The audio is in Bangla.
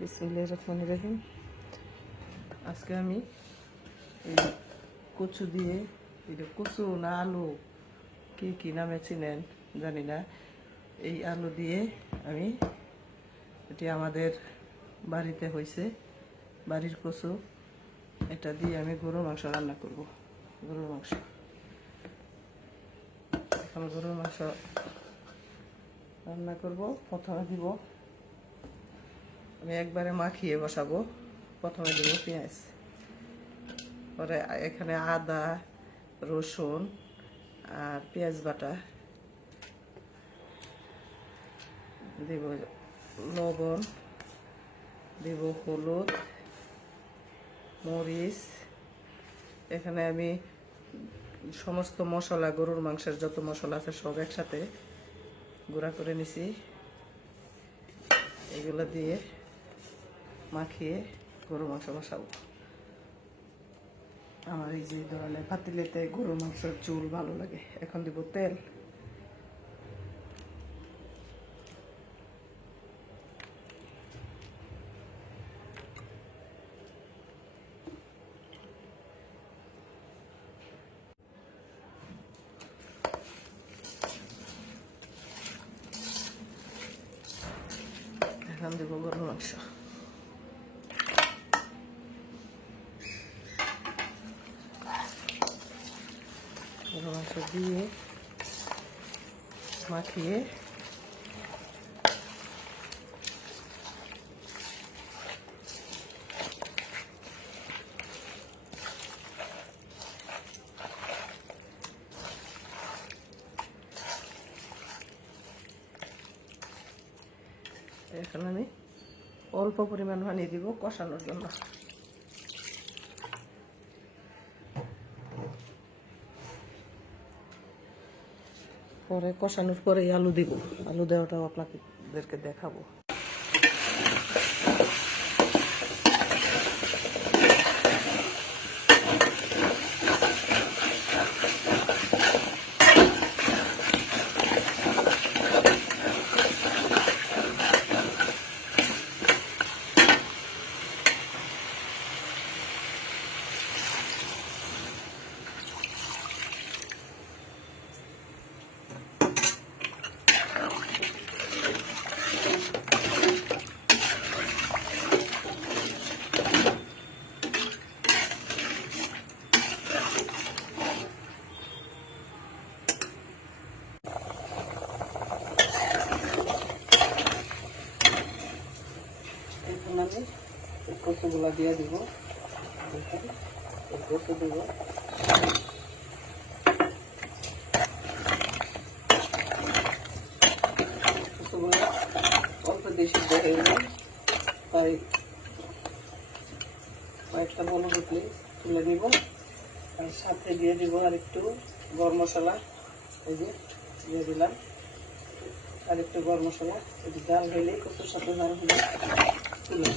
বিসমিল্লাহির রহমানির রহিম। আজকে আমি এই কচু দিয়ে, এটা কচু না আলু কি নামে চিনেন জানি না, এই আলু দিয়ে আমি, এটি আমাদের বাড়িতে হয়েছে, বাড়ির কচু, এটা দিয়ে আমি গরুর মাংস রান্না করব। গরুর মাংস, এখন গরুর মাংস রান্না করব। প্রথমে দিব, আমি একবারে মাখিয়ে বসাবো। প্রথমে দিব পেঁয়াজ, পরে এখানে আদা, রসুন আর পেঁয়াজ বাটা দিব, লবণ দিব, হলুদ, মরিচ। এখানে আমি সমস্ত মশলা, গরুর মাংসের যত মশলা আছে সব একসাথে গুঁড়া করে নিছি। এগুলো দিয়ে মাখিয়ে গরুর মাংস বসাবো। আমার এই যে ধরনের পাতিলেতে গরুর মাংসের ঝোল ভালো লাগে। এখন দিব তেল, এখন দিব গরুর মাংস। গরুর মাংস দিয়ে মাখিয়ে এখন আমি অল্প পরিমাণ পানি দিব কষানোর জন্য। পরে কষানোর পরে আলু দিব, আলু দেওয়াটাও আপনাদেরকে দেখাবো। আমি কচুগুলা দিয়ে দিব, কচু দিব, কচুগুলা অল্প বেশি হয়ে যায়, তাই কয়েকটা বলো দেখলে তুলে দিব। আর সাথে দিয়ে দিব আর একটু গরম মশলা, এই যে দিয়ে দিলাম আর একটু গরম মশলা। এই যে ডাল হইলে, কচুর সাথে ডাল হলে তুলে